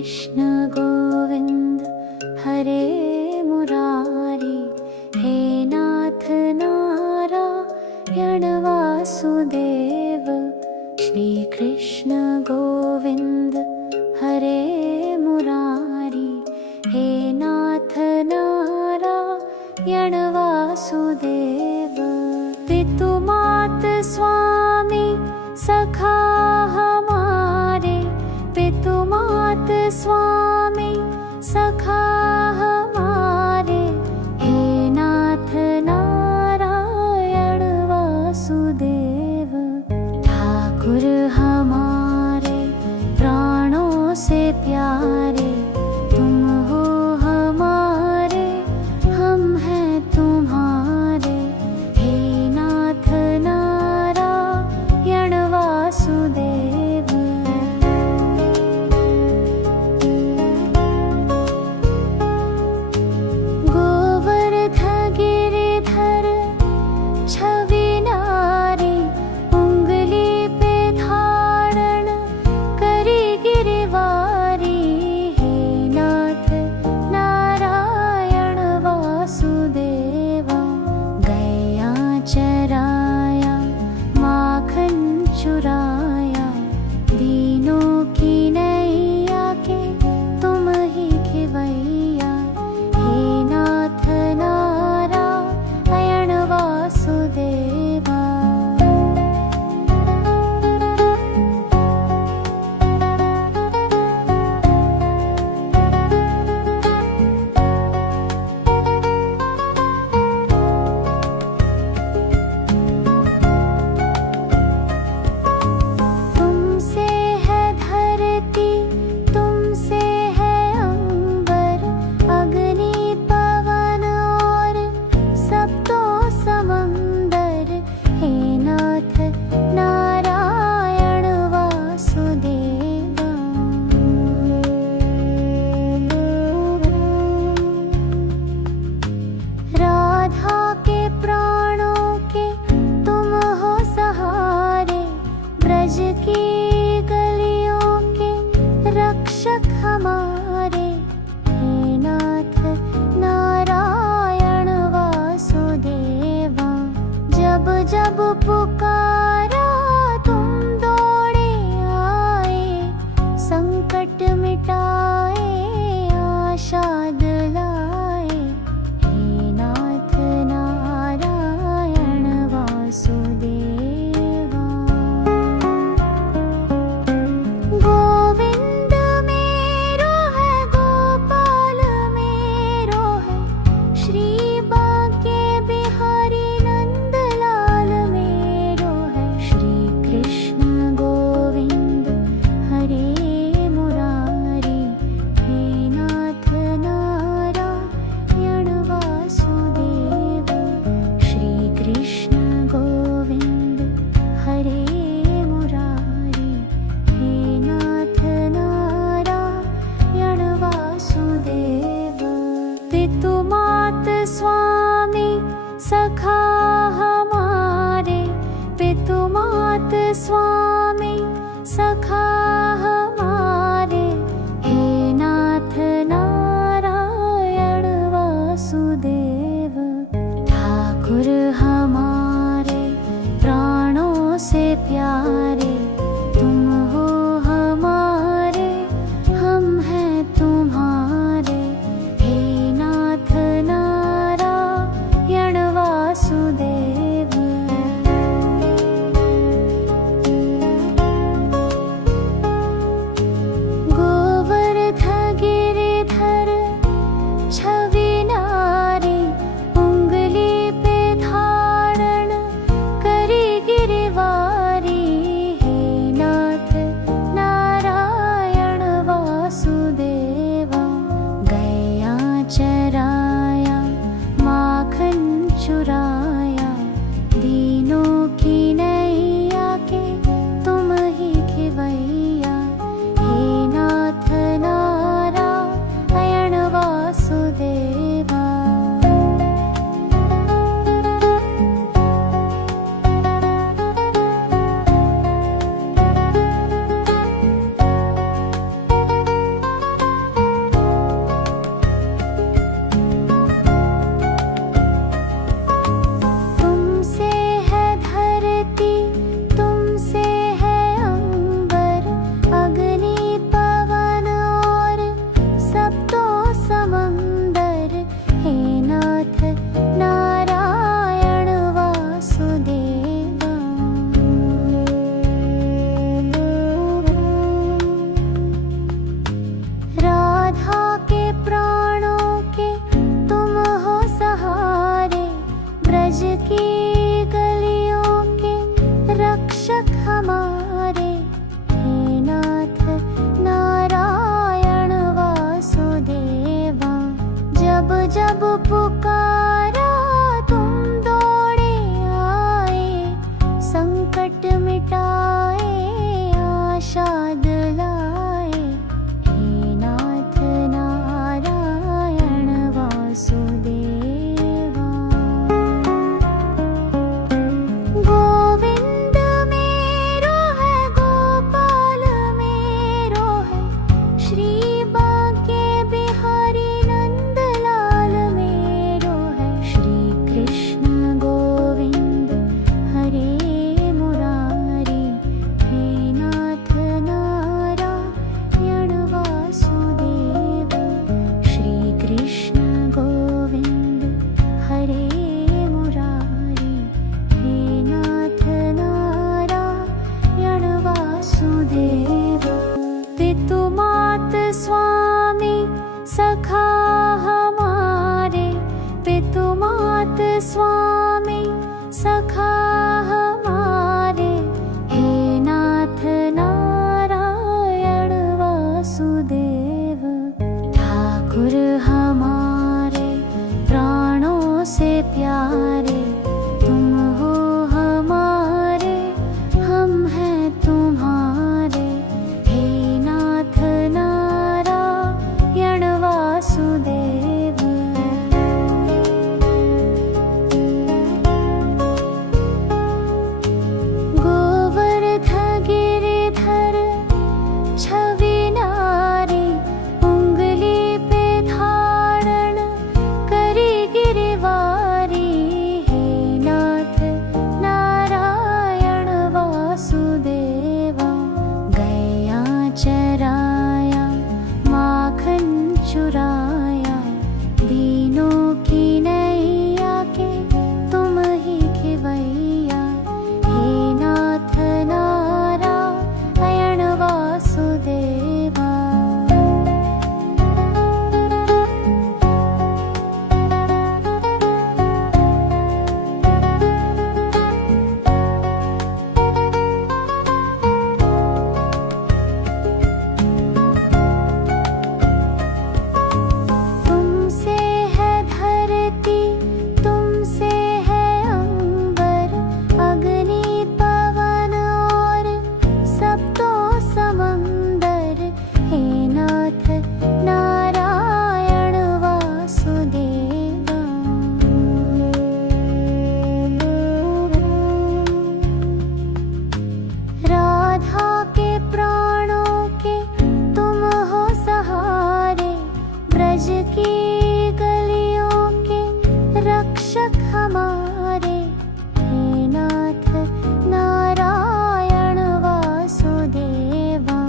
कृष्ण गोविंद हरे मुरारी, हे नाथ नारायण वासुदेव। श्री कृष्ण गोविंद हरे मुरारी, हे नाथ नारायण वासुदेव। पितु मात स्वामी सखा हमारे, पितु मात स्वामी सखा हमारे, हे नाथ नारायण वासुदेव। ठाकुर हमारे प्राणों से प्यारे, तुम हो हमारे, हम हैं तुम्हारे, हे नाथ नारायण वासुदेव। गोवर्ध गिरिधर छवि नारी, उंगली पे धारण करी गिरवारी, हे नाथ नारायण वासुदेवा। गैया चराया माखन चुराया, दीनों की नैया के तुम ही खिवैया, हे नाथ नारायण वासुदेवा। तुमसे है धरती, तुमसे है अंबर, अग्नि पवन और सप्तो समंदर, हे नाथ नारायण वासुदेवा। राधा के प्राणों के तुम हो सहारे, ब्रज की गलियों के रक्षक हमारे, हे नाथ नारायण वासुदेवा। जब जब पुकारा तुम दौड़े आए, संकट मिटाए आशा दिलाए, हे नाथ नारायण वासुदेवा। गोविंद मेरो है, गोपाल मेरो है, श्री बांके बिहारी नंदलाल मेरो है। श्री कृष्ण गोविंद हरे मुरारी, हे नाथ नारायण वासुदेव। श्री कृष्ण गोविंद हरे मुरारी, हे नाथ नारायण वासुदेव। पितु मात स्वामी सखा हमारे, पितु मात स्वामी सखा हमारे, हे नाथ नारायण वासुदेव। ठाकुर हमारे प्राणों से प्यारे, तुम हो हमारे, हम हैं तुम्हारे, हे नाथ नारायण वासुदेव। सखा हमारे, पितु मात स्वामी सखा हमारे, हे नाथ नारायण वासुदेव। ठाकुर हमारे प्राणों से प्यारे, तुम हो हमारे, हम हैं तुम्हारे, हे नाथ नारायण वासुदेव। गोवर्ध गिरिधर छवि नारी, उंगली पे धारण करी गिरिवारी, हे नाथ नारायण वासुदेवा। गैया चराया माखन चुराया, दीनों की नैया के तुम ही खिवैया, हे नाथ नारायण वासुदेवा। तुमसे है धरती, तुमसे है अंबर, अग्नि पवन और सप्तो समंदर, हे नाथ नारायण वासुदेवा। राधा के प्राणों के तुम हो सहारे, ब्रज की गलियों के रक्षक हमारे, हे नाथ नारायण वासुदेवा।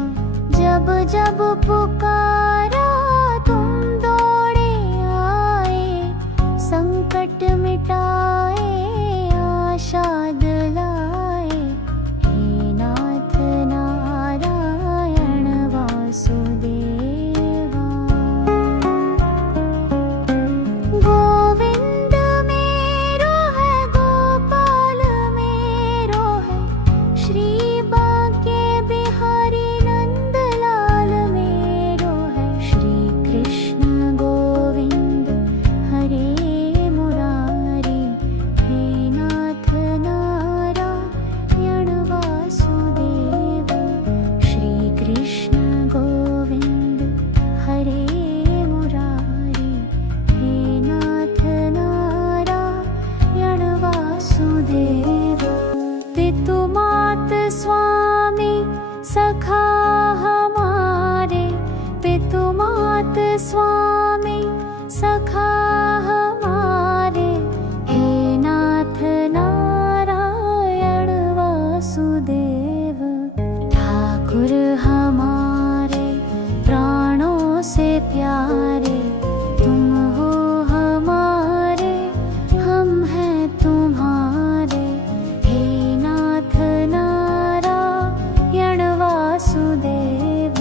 जब जब पुकारा तुम दौड़े आए, संकट मिटाए आशा दिलाए, हे नाथ नारायण वासुदेवा। गोविंद मेरो है, गोपाल मेरो है, श्री बांके बिहारी नंदलाल मेरो है, श्री कृष्ण गोविंद हरे मुरारी, हे नाथ नारायण वासुदेव। श्री कृष्ण गोविंद हरे मुरारी, हे नाथ नारायण वासुदेव। पितु मात स्वामी सखा हमारे, पितु मात स्वामी सखा हमारे, हे नाथ नारायण वासुदेव। ठाकुर हमारे प्राणों से प्यारे, तुम हो हमारे, हम हैं तुम्हारे, हे नाथ नारायण वासुदेव।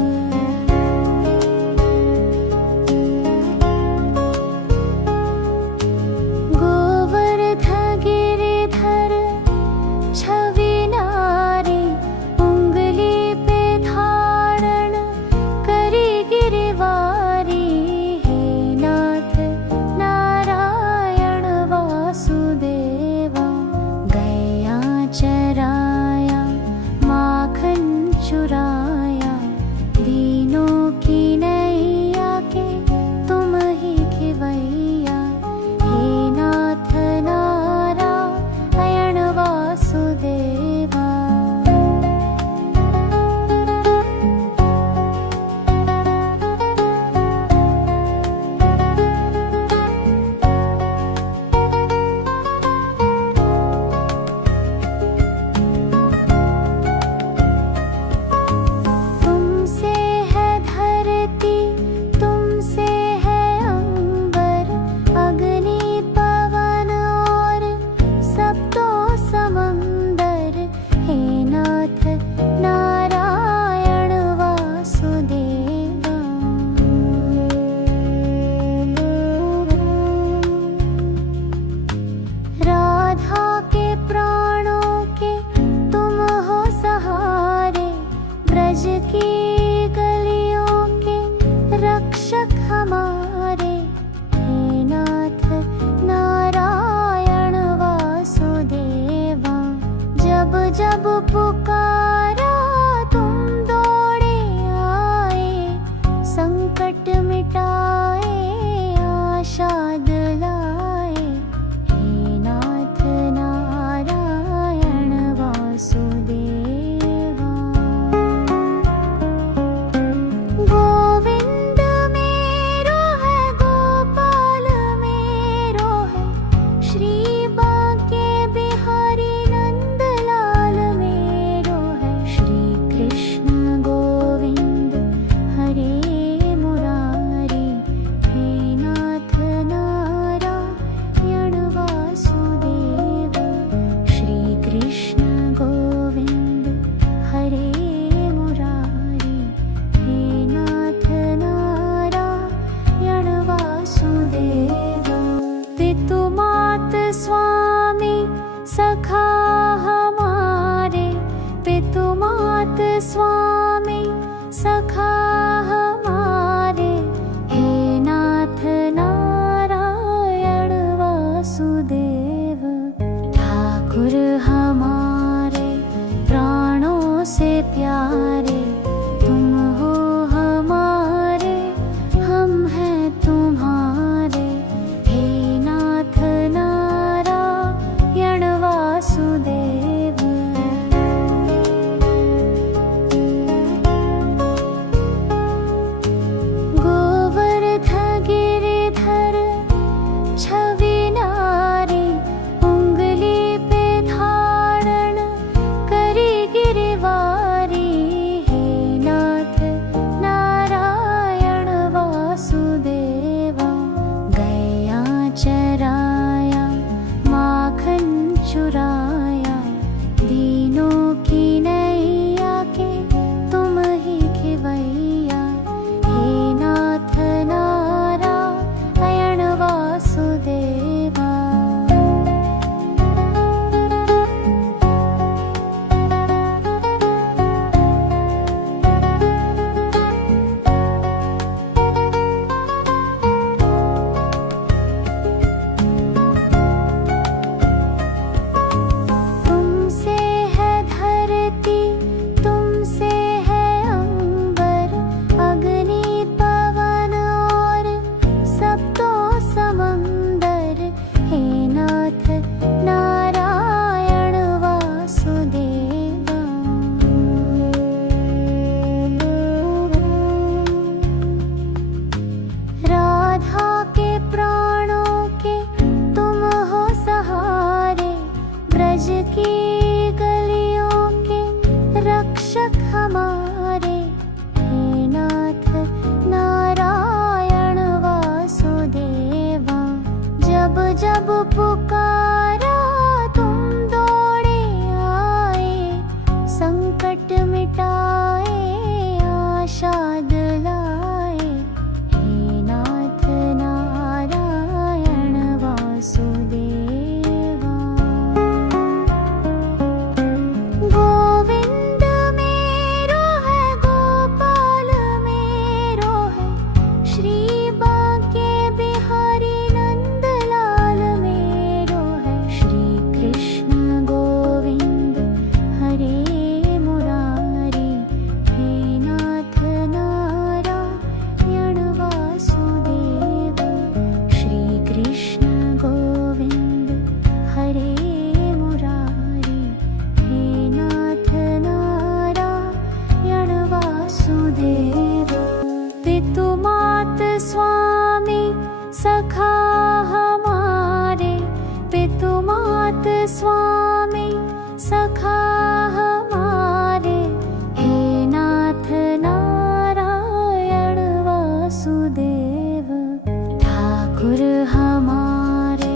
ठाकुर हमारे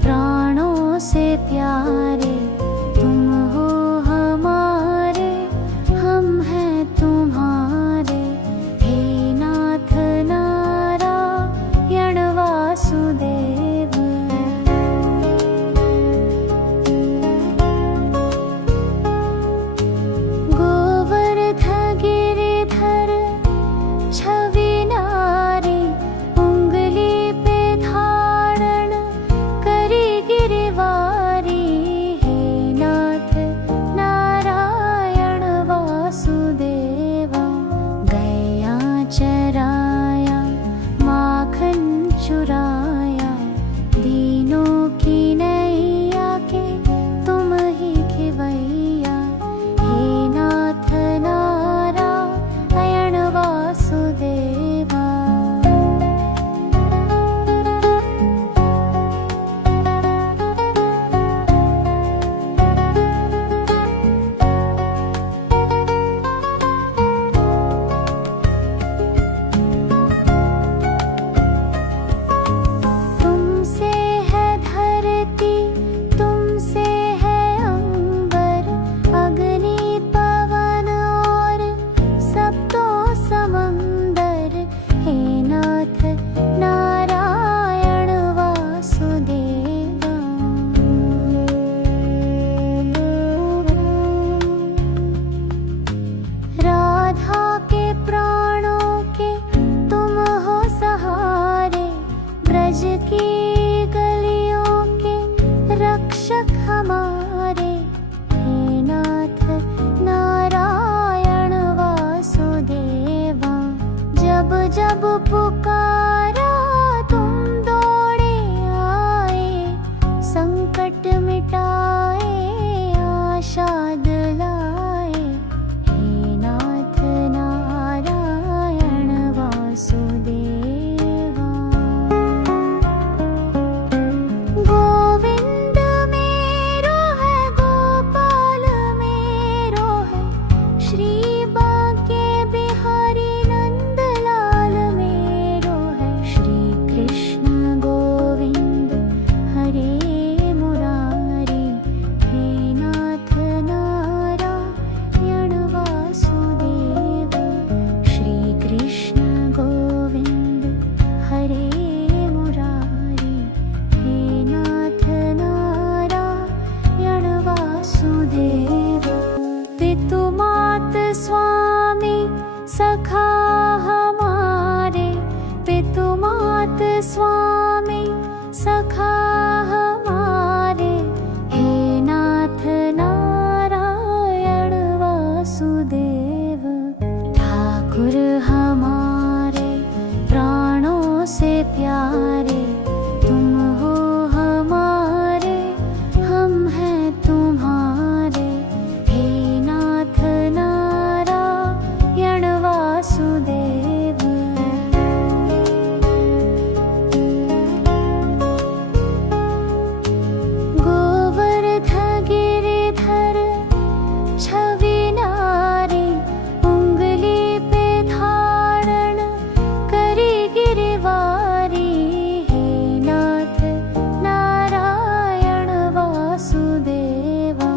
प्राणों से प्यारे, तुम हो हमारे, हम हैं तुम्हारे। हे नाथ नारायण वासुदेव। गोवर्ध गिरिधर छवि नारी, उंगली पे धारण करी गिरवारी। हे नाथ नारायण वासुदेवा। गैया चराया माखन चुराया, दीनों की नैया के तुम ही खिवैया। हे नाथ नारायण वासुदेवा। तुमसे है धरती, तुमसे है अंबर, अग्नि पवन और सब तो समंदर। हे नाथ नारायण वासुदेवा। राधा के प्राणों के तुम हो सहारे, ब्रज की गलियों के रक्षक हमारे। हे नाथ नारायण वासुदेवा। जब जब पुकारा तुम दौड़े आए, संकट मिटाए आशा दिलाए। हे नाथ नारायण वासुदेवा। गोविंद मेरो है, गोपाल मेरो है, श्री बांके बिहारी नंदलाल मेरो है। श्री कृष्ण गोविंद हरे मुरारी। हे नाथ नारायण वासुदेवा। श्री कृष्ण गोविंद हरे मुरारी। हे नाथ नारायण वासुदेवा। पितु मात स्वामी सखा हमारे, पितु मात स्वामी सखा हमारे। हे नाथ नारायण वासुदेव। ठाकुर हमारे प्राणों से प्यारे, तुम हो हमारे, हम हैं तुम्हारे। हे नाथ नारायण वासुदेव। गोवर्ध गिरिधर छवि नारी, उंगली पे धारण करी गिरवारी। हे नाथ नारायण वासुदेवा।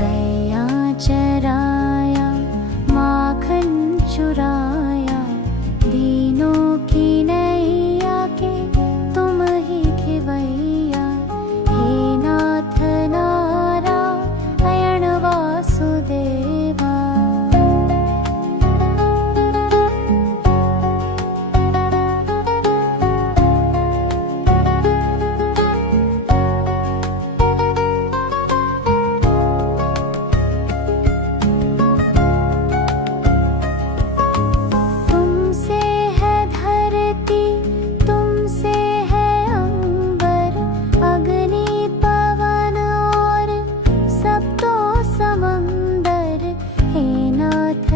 गैया चराया माखन चुराया, दीनों की नैया के तुम ही खिवैया। हे नाथ नारायण वासुदेवा। तुमसे है धरती, तुमसे है अंबर, अग्नि पवन और सब तो समंदर। हे नाथ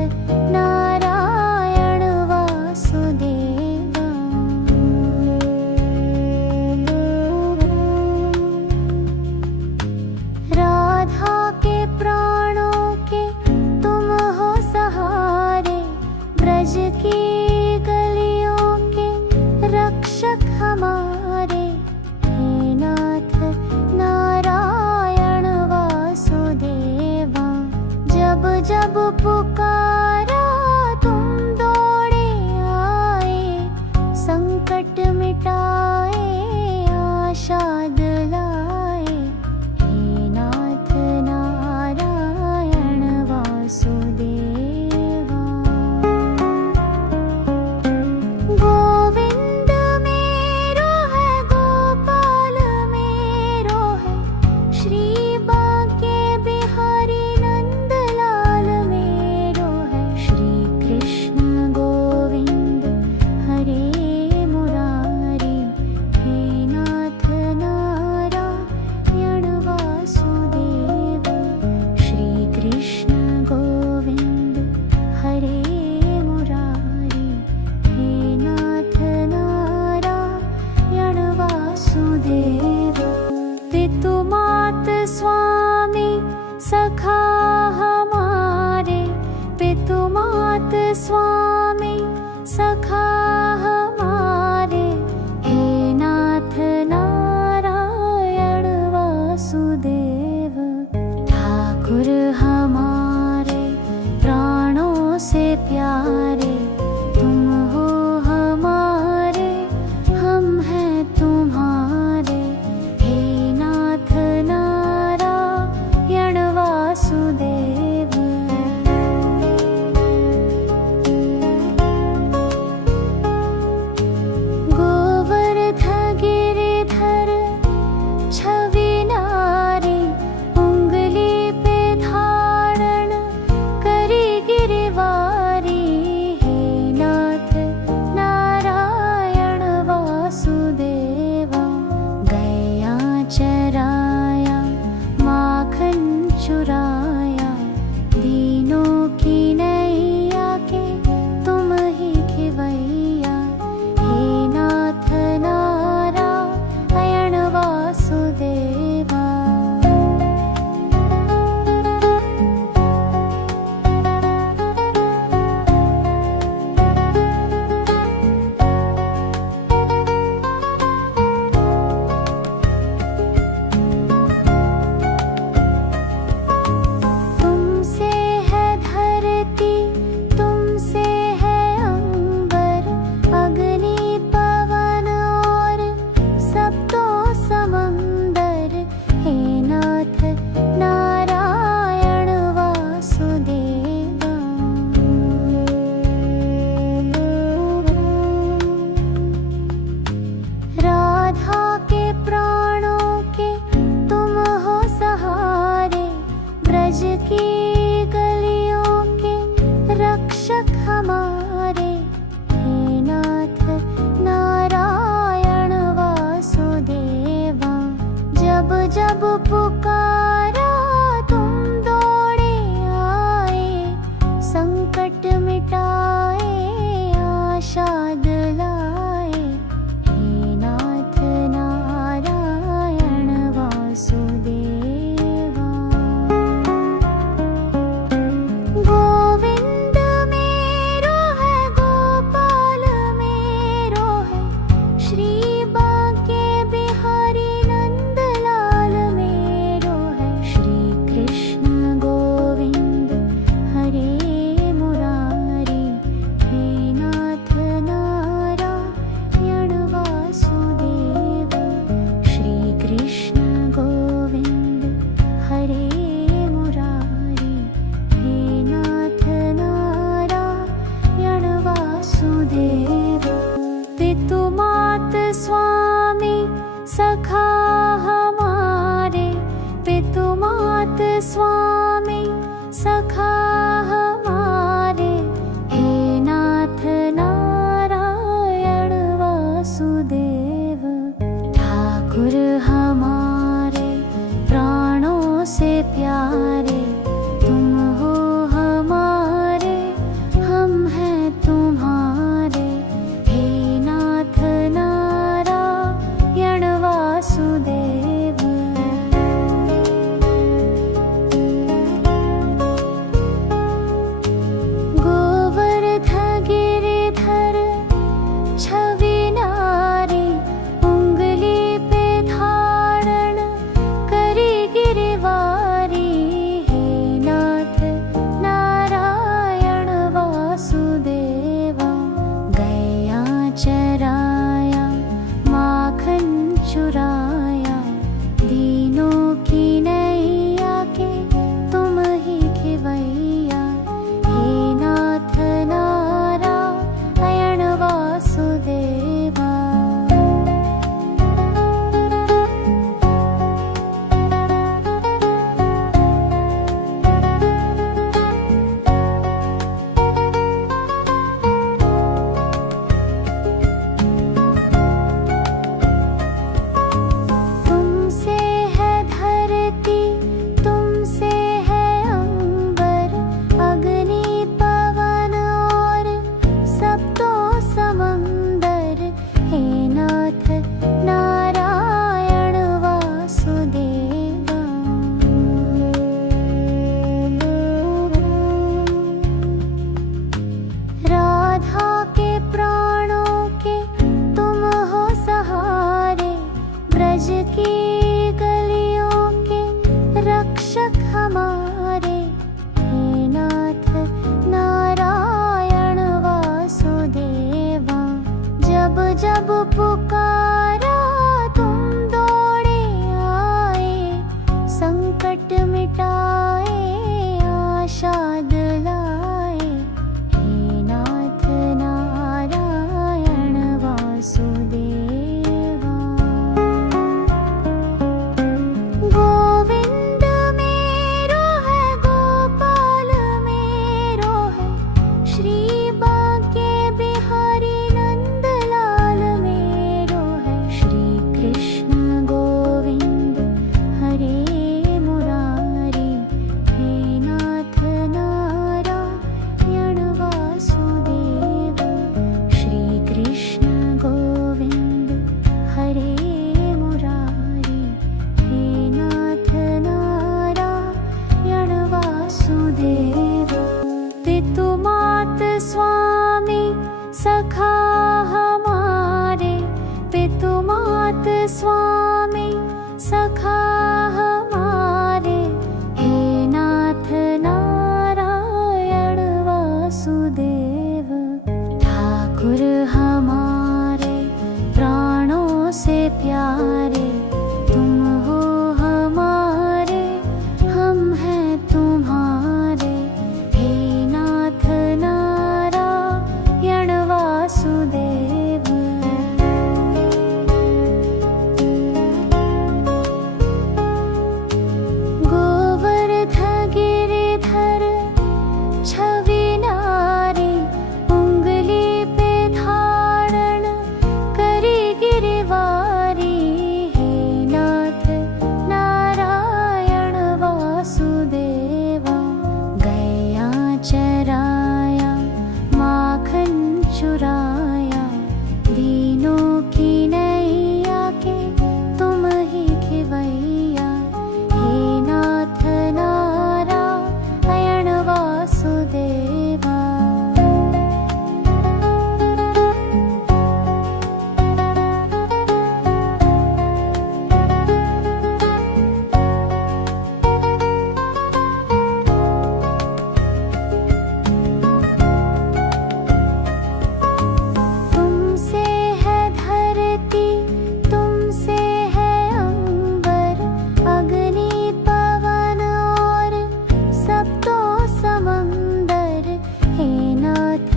नारायण वासुदेवा। राधा के प्राणों के तुम हो सहारे, ब्रज की गलियों के रक्षक हमारे। जब पुकारा तुम दौड़े आए, संकट मिटाए आशा दिलाए। हे नाथ नारायण वासुदेवा। गोविंद मेरो है, गोपाल मेरो है, श्री बांके बिहारी नंदलाल मेरो है। श्री कृष्ण गोविंद हरे मुरारी, हे नाथ नारायण वासुदेव। श्री कृष्ण गोविंद हरे मुरारी, हे नाथ नारायण वासुदेव। पितु मात स्वामी सखा हमारे, पितु मात स्वामी सखा हमारे। हे नाथ नारायण वासुदेव। ठाकुर हमारे प्राणों से प्यारे, तुम हो हमारे, हम हैं तुम्हारे। हे नाथ नारायण वासुदेव। गोवर्ध गिरिधर छवि नारी, उंगली पे धारण करी गिरवारी। हे नाथ नारायण वासुदेवा। गया चराया माखन चुराया, दीनों की नैया के तुम ही खिवैया। हे नाथ नारायण वासुदेवा। तुमसे है धरती, तुमसे है अंबर, अग्नि पवन और सब तो समंदर। हे नाथ नारायण वासुदेवा। राधा के प्राणों के तुम हो सहारे, ब्रज की गलियों के रक्षक हमारे। हे नाथ नारायण वासुदेवा। जब जब पुकारा तुम दौड़े आए, संकट मिटाए आशा दिलाए। हे नाथ नारायण वासुदेवा। गोविंद मेरो है, गोपाल मेरो है, श्री बांके बिहारी नंदलाल मेरो है। श्री कृष्ण गोविंद हरे मुरारी, हे नाथ नारायण वासुदेव। श्री कृष्ण गोविंद हरे मुरारी, हे नाथ नारायण वासुदेव। पितु मात स्वामी सखा हमारे, पितु मात स्वामी सखा हमारे। हे नाथ नारायण वासुदेव। ठाकुर हमारे प्राणों से प्यारे, तुम हो हमारे, हम हैं तुम्हारे। हे नाथ नारायण वासुदेव। से प्यारे तुम हो हमारे, हम हैं तुम्हारे। हे नाथ नारायण वासुदेव। गोवर्ध गिरिधर छवि नारी, उंगली पे धारण करी गिरवारी। हे नाथ नारायण वासुदेवा। गया चराया माखन चुराया, दीनों की नैया के तुम ही खिवैया। हे नाथ नारायण वासुदेवा। तुमसे है धरती, तुमसे है अंबर, अग्नि पवन और सप्तो समंदर। हे नाथ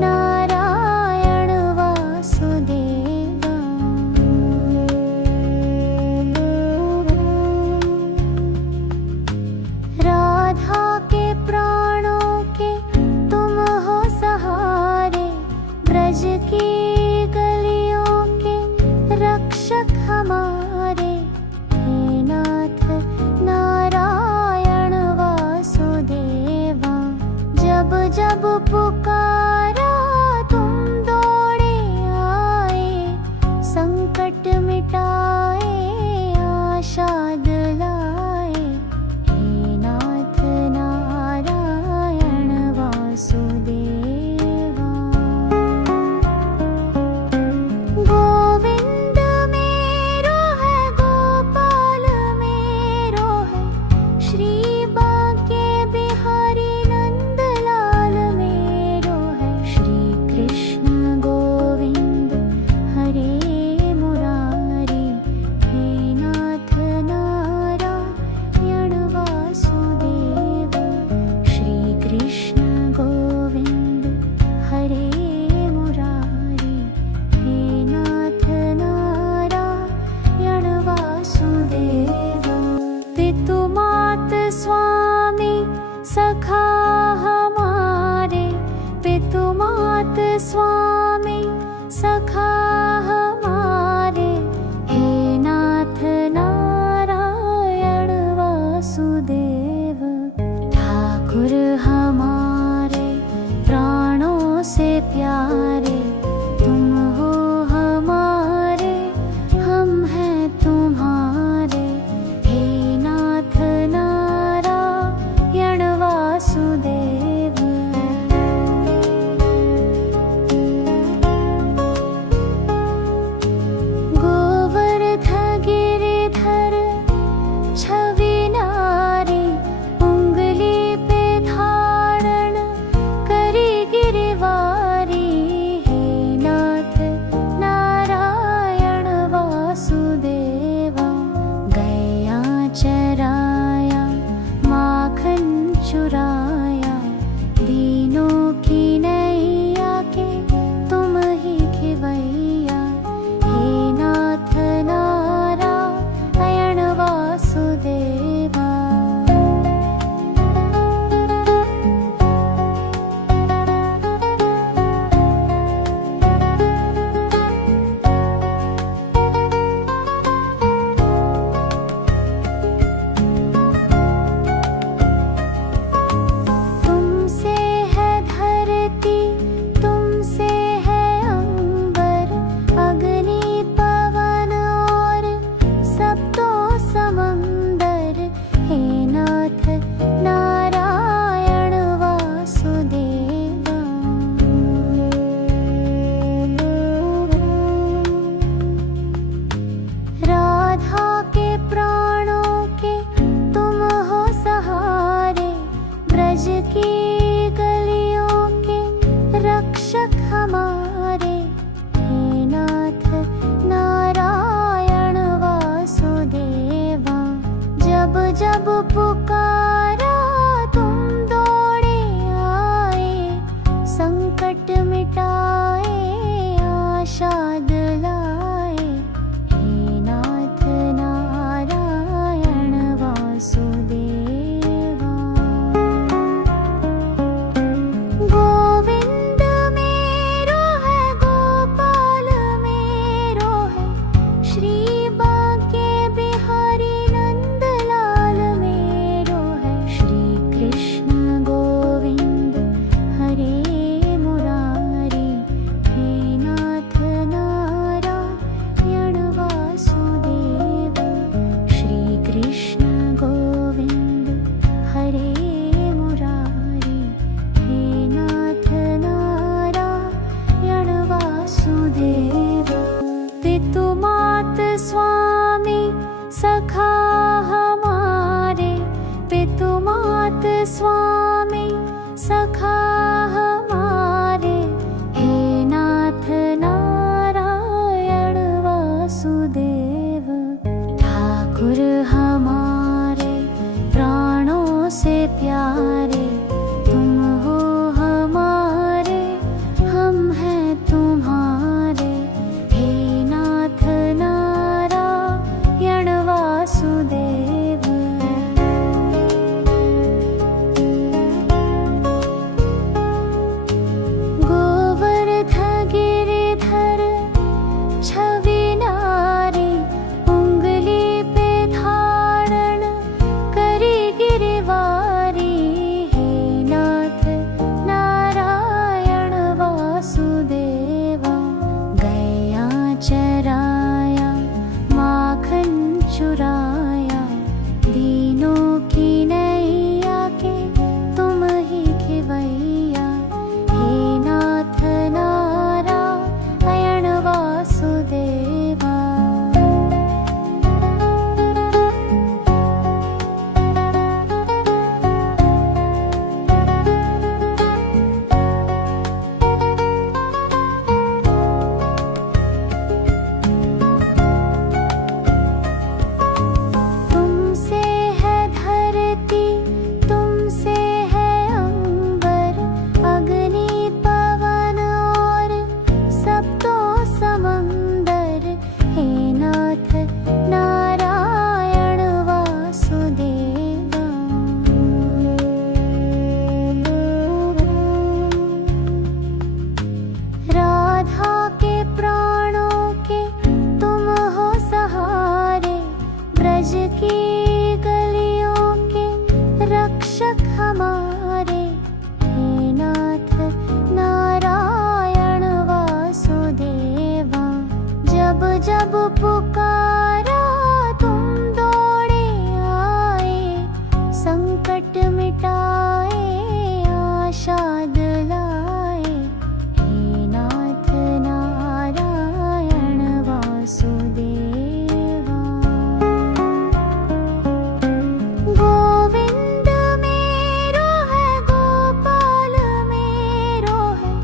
नारायण वासुदेवा। राधा के प्राणों के तुम हो सहारे, ब्रज की गलियों के रक्षक हमारे। हे नाथ नारायण वासुदेवा। जब जब पुकारा तुम दौड़े आए, संकट मिटाए आशा दिलाए। हे नाथ नारायण वासुदेवा। गोविंद मेरो है, गोपाल मेरो है, श्री बांके बिहारी नंदलाल मेरो है। श्री कृष्ण गोविंद हरे मुरारी, मात स्वामी सखा हमारे, पितु मात स्वामी सखा हमारे, हे नाथ नारायण वासुदेव। ठाकुर हमारे प्राणों से प्यारे, तुम हो हमारे, हम हैं तुम्हारे, हे नाथ नारायण वासुदेव। गोवर्ध गिरिधर छवि नारी, उंगली पे धारण करी गिरवारी, हे नाथ नारायण वासुदेवा। गैया चराया माखन चुराया, दीनों की नैया के तुम ही खिवैया, हे नाथ नारायण वासुदेवा। तुमसे है धरती, तुमसे है अंबर, अग्नि पवन और सब तो समंदर, हे नाथ नारायण वासुदेवा। राधा के प्राणों के तुम हो सहारे, ब्रज की गलियों के रक्षक हमारे, हे नाथ नारायण वासुदेवा। जब जब पुकारा तुम दौड़े आए, संकट मिटाए आशा दिलाए, हे नाथ नारायण वासुदेवा। गोविंद मेरो है, गोपाल मेरो है,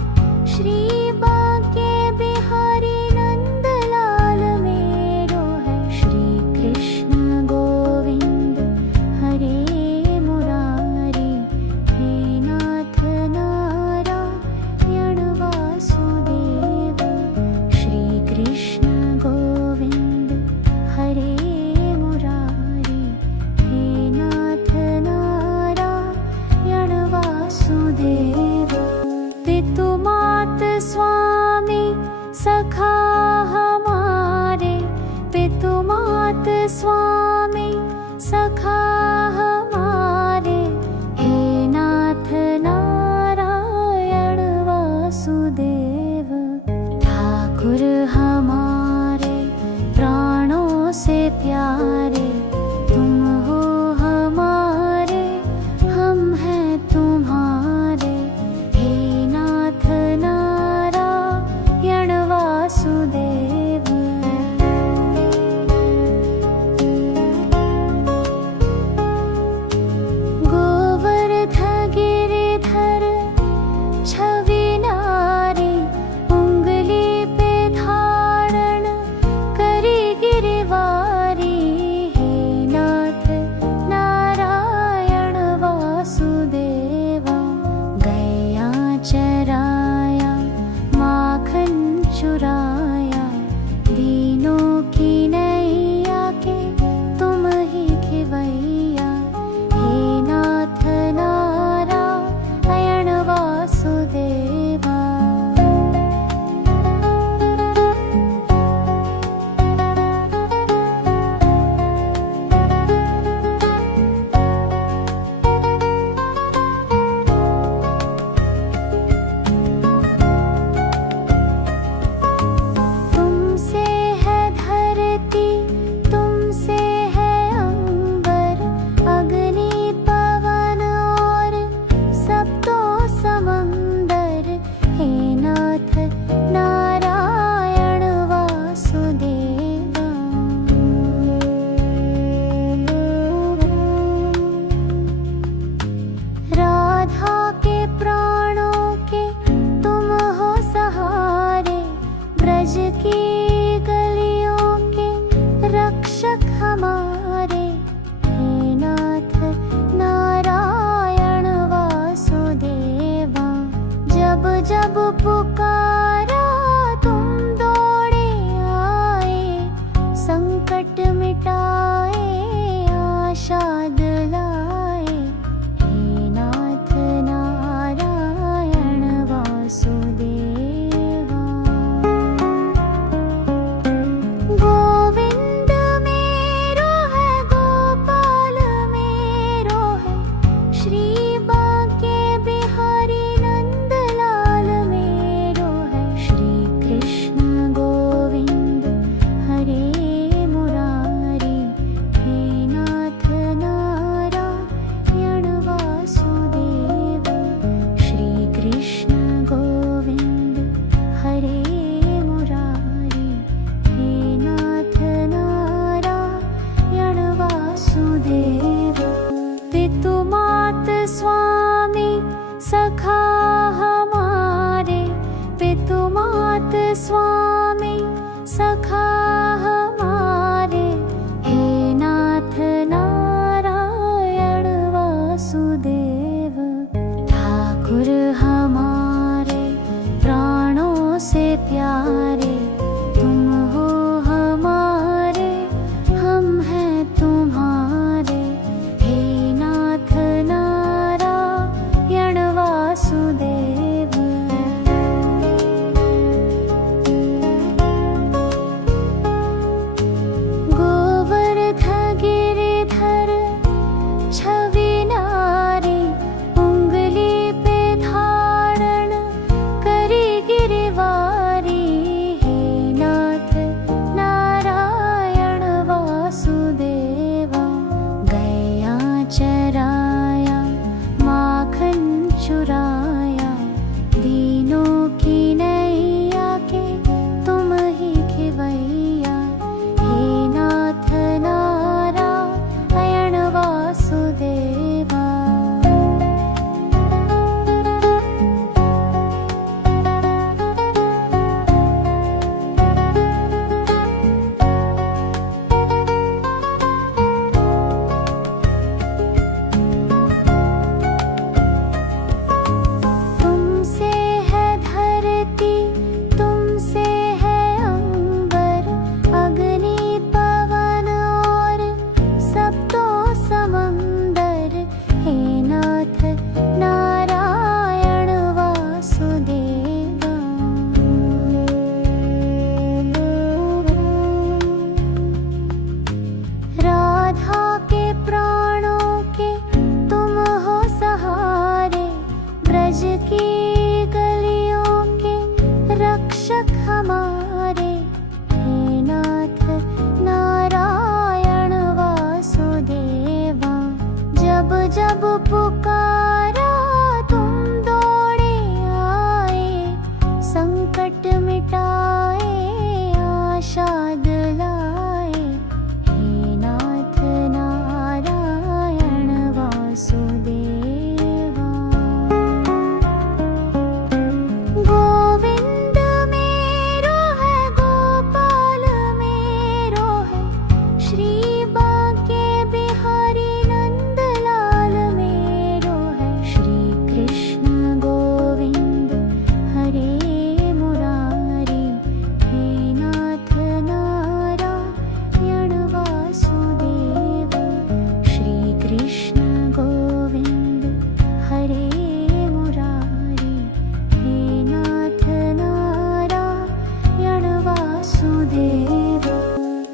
श्री बांके बिहारी नंदलाल मेरो है, श्री कृष्ण गोविंद हरे मुरारी, हे नाथ नारायण वासुदेव। श्री कृष्ण गोविंद हरे मुरारी, हे नाथ नारायण वासुदेव। पितु मात स्वामी सखा हमारे, पितु मात स्वामी सखा हमारे, हे नाथ नारायण वासुदेव। ठाकुर हमारे प्राणों से प्यारे, तुम हो हमारे, हम हैं तुम्हारे, हे नाथ नारायण वासुदेव।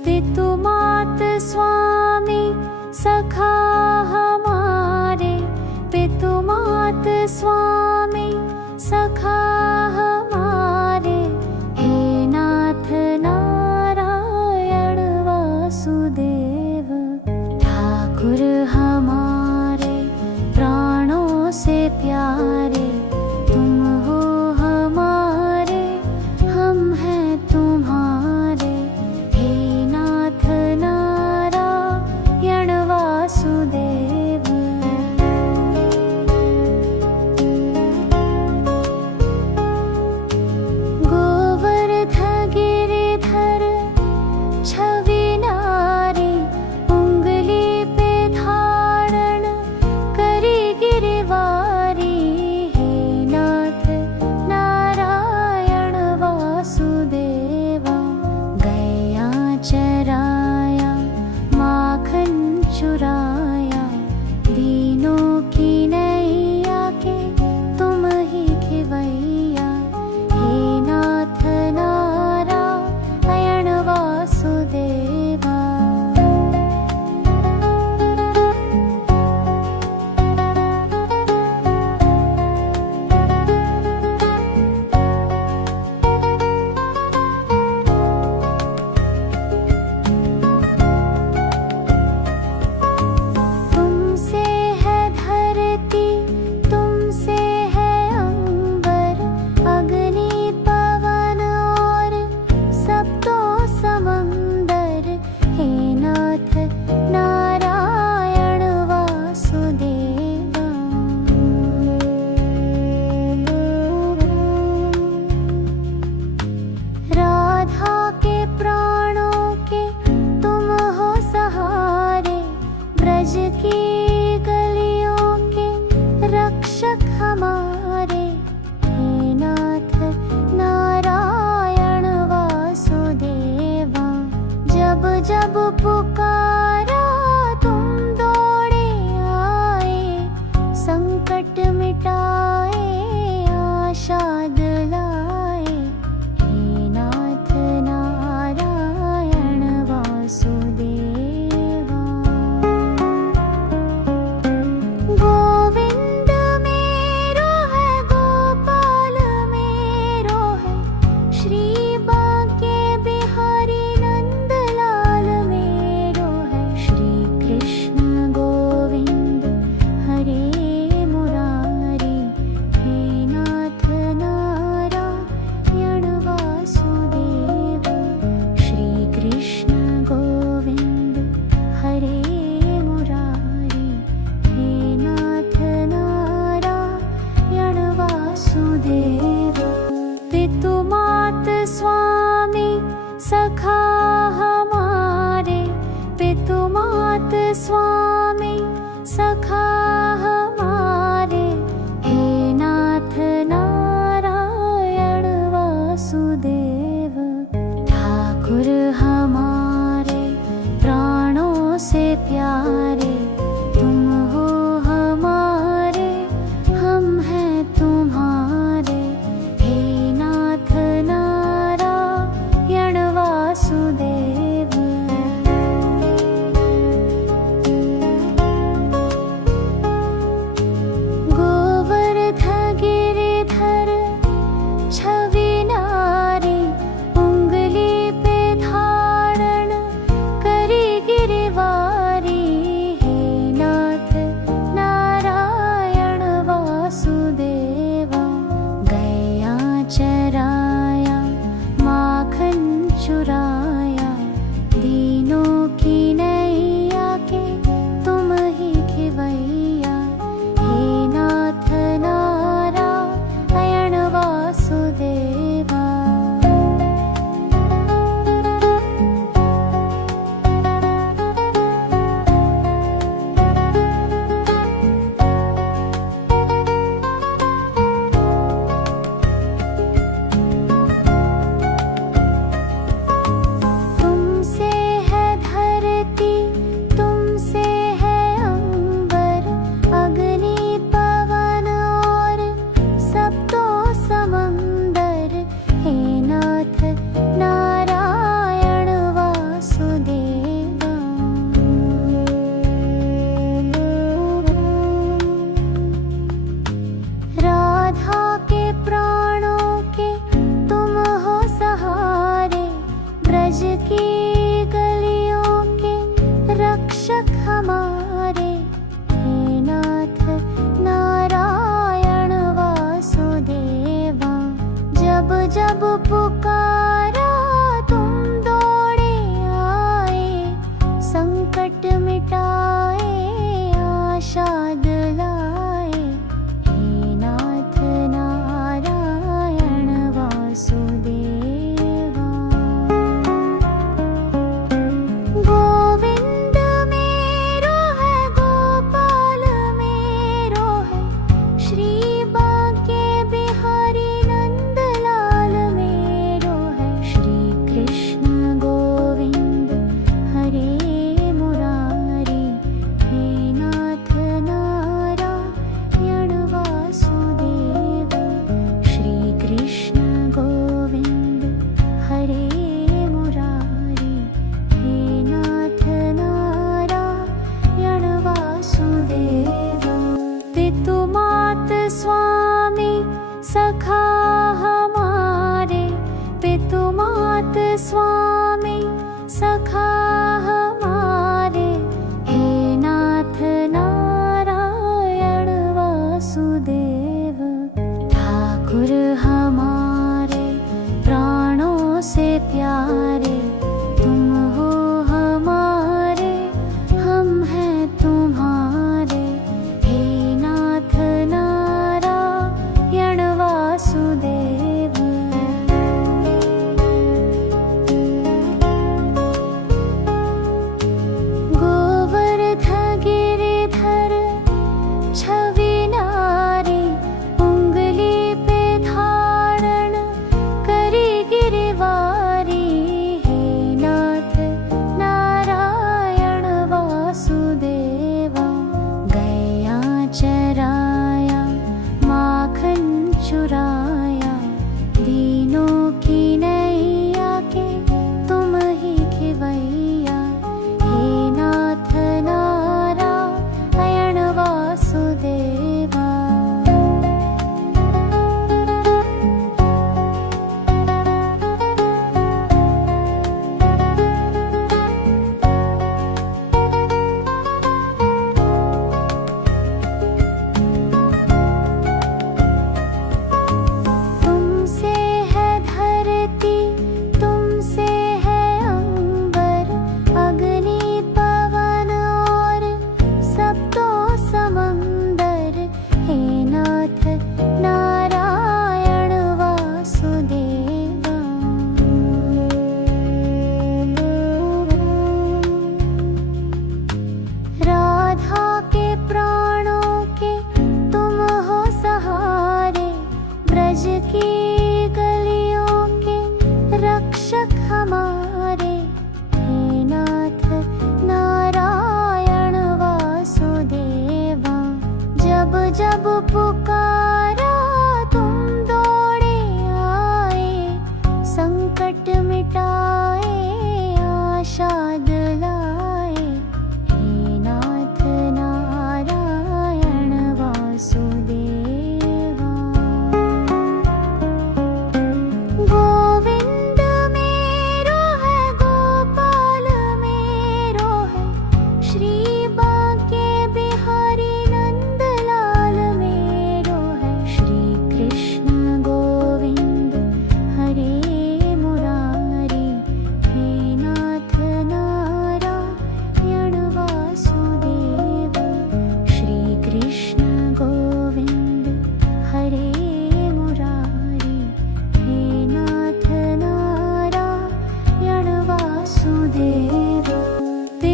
पितु मात स्वामी सखा हमारे, पितु मात स्वामी सखा हमारे, हे नाथ नारायण वासुदेव। ठाकुर हमारे प्राणों से प्यारे, तुम हो हमारे, हम हैं तुम्हारे, हे नाथ नारायण वासुदेव। गोवर्ध गिरिधर छवि नारी, उंगली पे धारण करी गिरवारी, हे नाथ नारायण वासुदेवा। गैया चराया माखन चुराया, दीनों की नैया के तुम ही खिवैया, हे नाथ नारायण वासुदेवा। तुमसे है धरती, तुमसे है अंबर, अग्नि पवन और सप्तो समंदर, हे नाथ नारायण वासुदेवा। राधा के प्राणों के तुम हो सहारे, ब्रज की गलियों के रक्षक हमारे, हे नाथ नारायण वासुदेवा। जब जब पुकारा तुम दौड़े आए, संकट मिटाए आशा दिलाए, हे नाथ नारायण वासुदेवा। गोविंद मेरो है, गोपाल मेरो है, श्री बांके बिहारी नंदलाल मेरो है,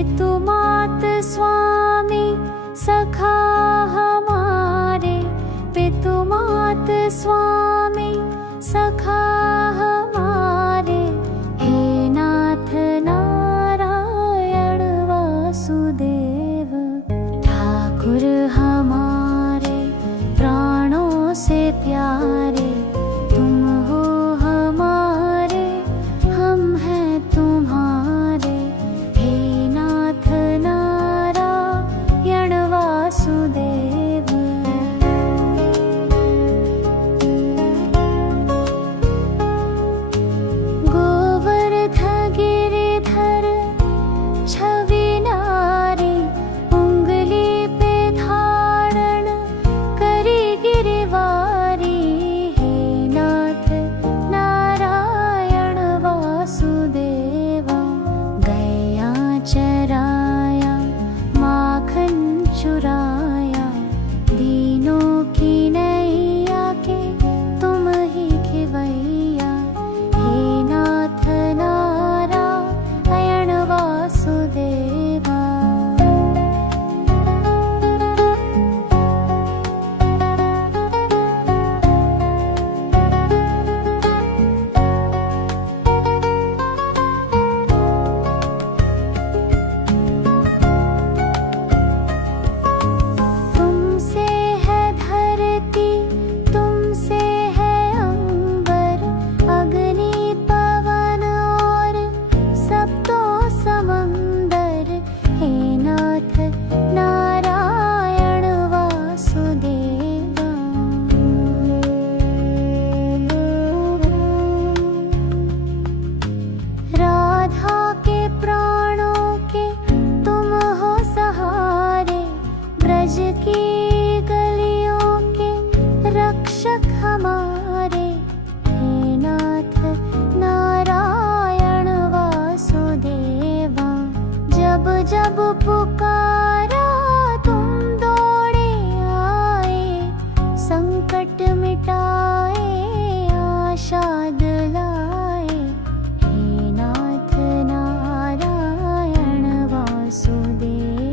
पितु मात स्वामी सखा हमारे, पितु मात स्वामी सखा हमारे, हे नाथ नारायण वासुदेव। ठाकुर हमारे प्राणों से प्यारे, तुम हो हमारे, हम हैं तुम्हारे, हे नाथ नारायण वासुदेव। गोवर्ध गिरिधर छवि नारी, उंगली पे धारण करी गिरिवारी, हे नाथ नारायण वासुदेवा। गैया चराया माखन चुराया, दीनों की नैया के तुम ही खिवैया, हे नाथ नारायण वासुदेवा। तुमसे है धरती, तुमसे है अंबर, अग्नि पवन और सप्तो समंदर, हे नाथ नारायण वासुदेवा। राधा के प्राणों के तुम हो सहारे, ब्रज की गलियों के रक्षक हमारे, हे नाथ नारायण वासुदेवा। जब जब पुकारा तुम दौड़े आए, संकट मिटाए आशा दिलाए, हे नाथ नारायण वासुदेवा।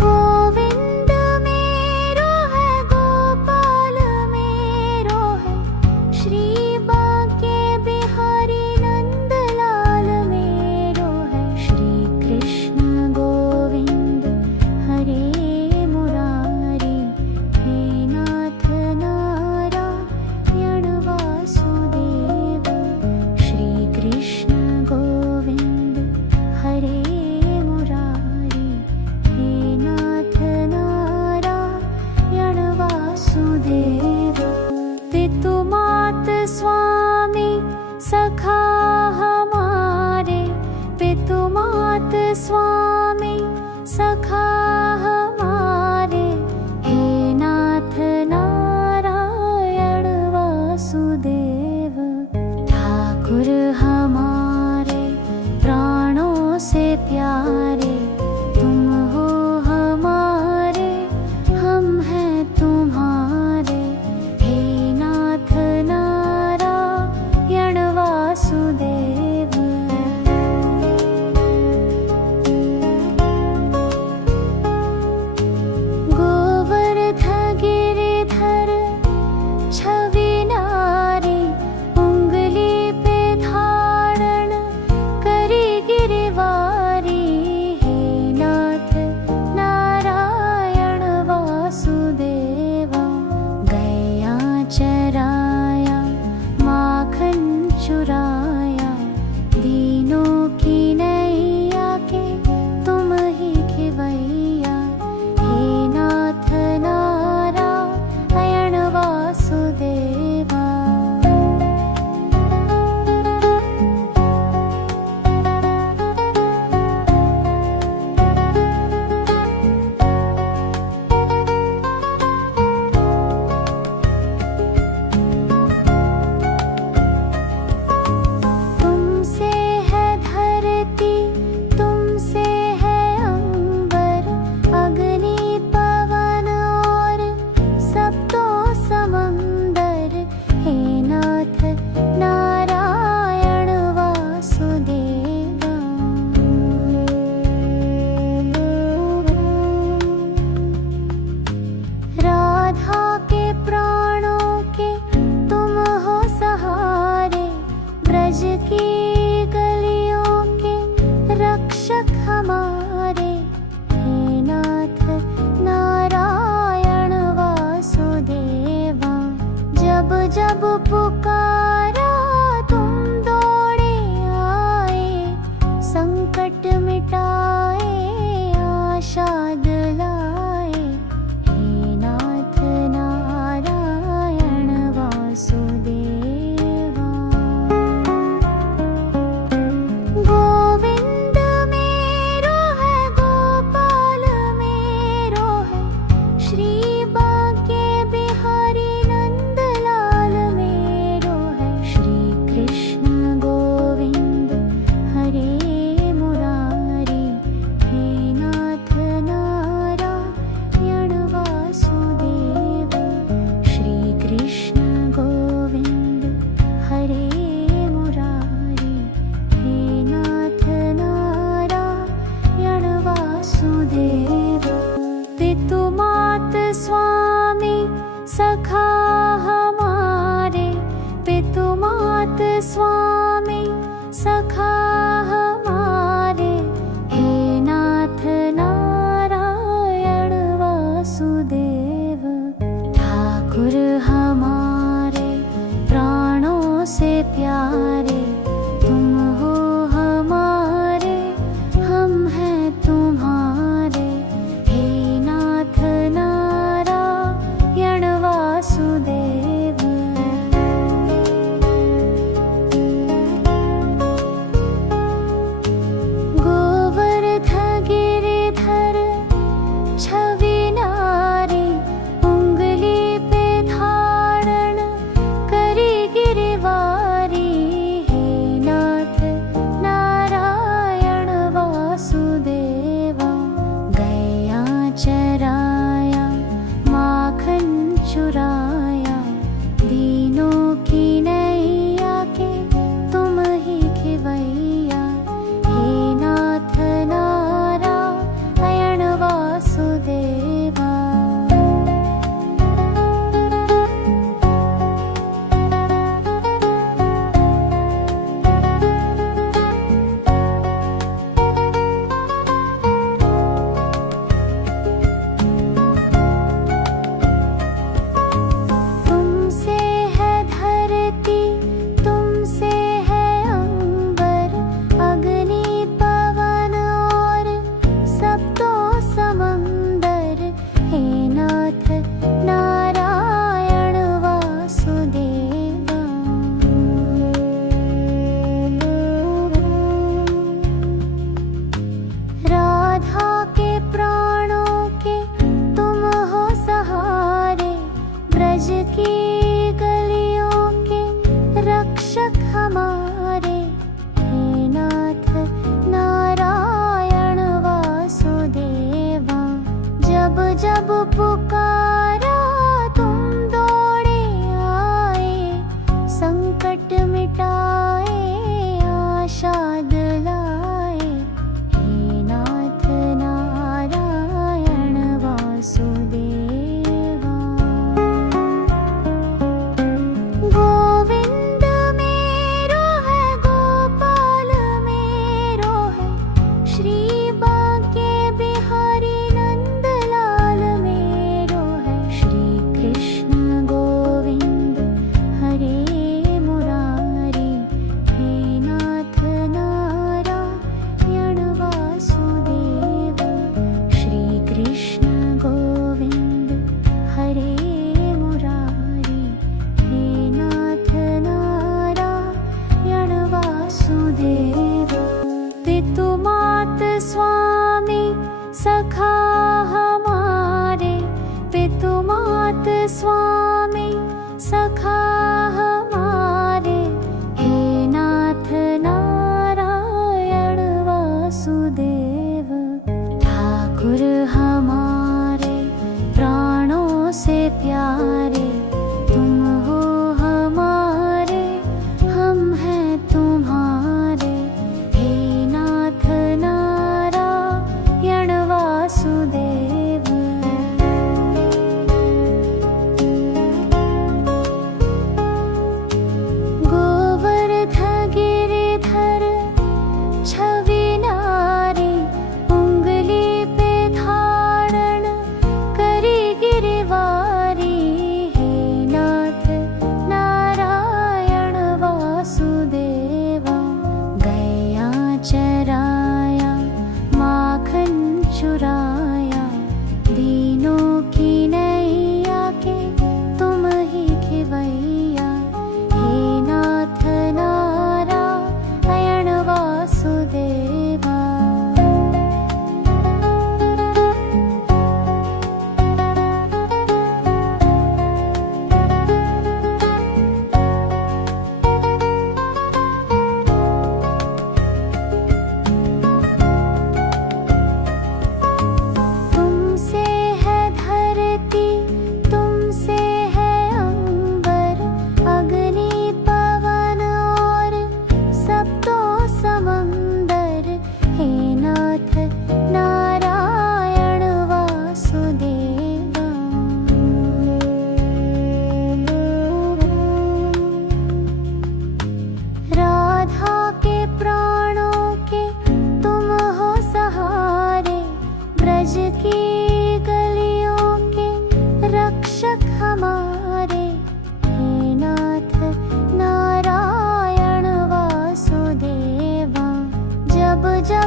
गोविंद मेरो है, गोपाल मेरो है, श्री बांके बिहारी नंदलाल मेरो है,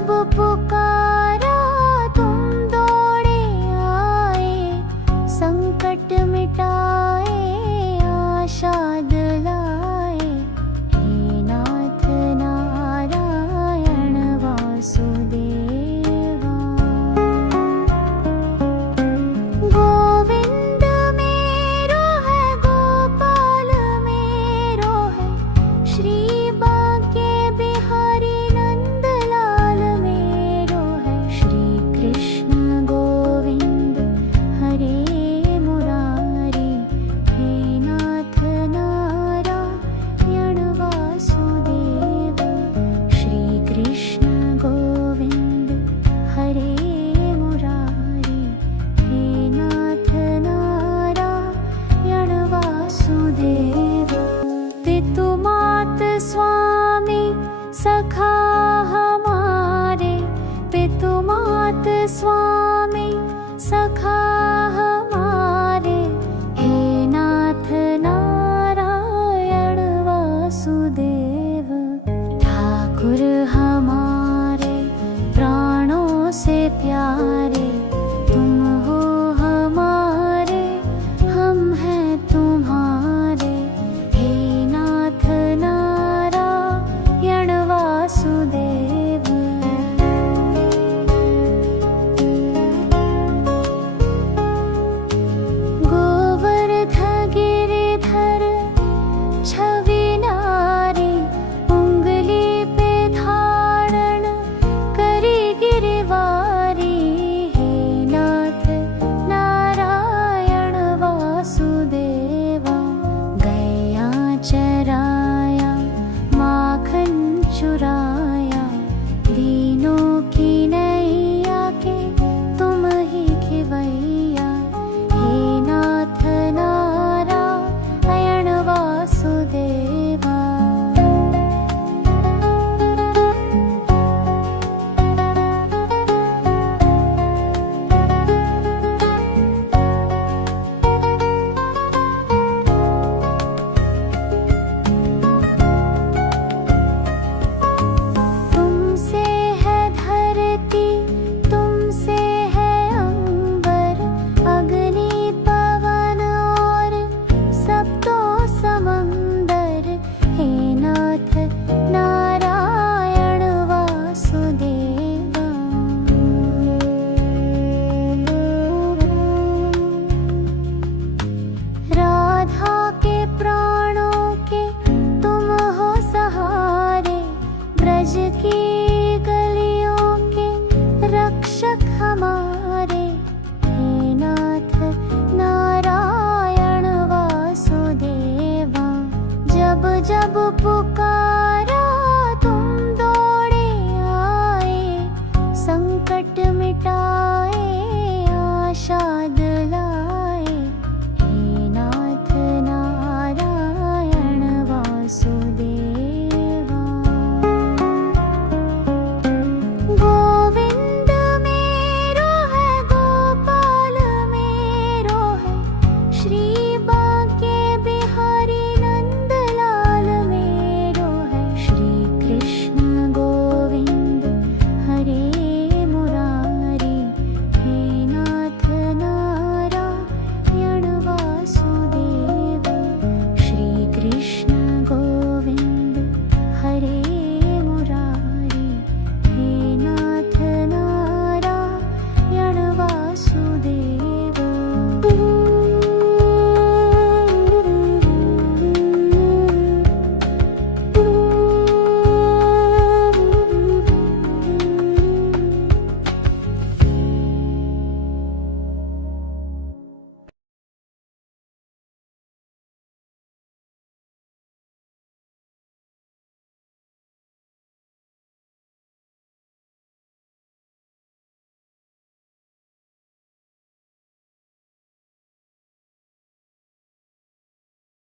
जब पुकारा तुम दौड़े आए, संकट मिटाए आशा दिलाए। हे नाथ नारायण वासुदेवा। गोविंद मेरो है गोपाल मेरो है, श्री बांके बिहारी नंदलाल मेरो है। श्री कृष्ण गोविंद हरे मुरारी, हे नाथ नारायण वासुदेव। श्री कृष्ण गोविंद हरे मुरारी, हे नाथ नारायण वासुदेव। पितु मात स्वामी सखा हमारे, पितु मात स्वामी सखा हमारे। हे नाथ नारायण वासुदेव। ठाकुर हमारे प्राणों से प्यारे,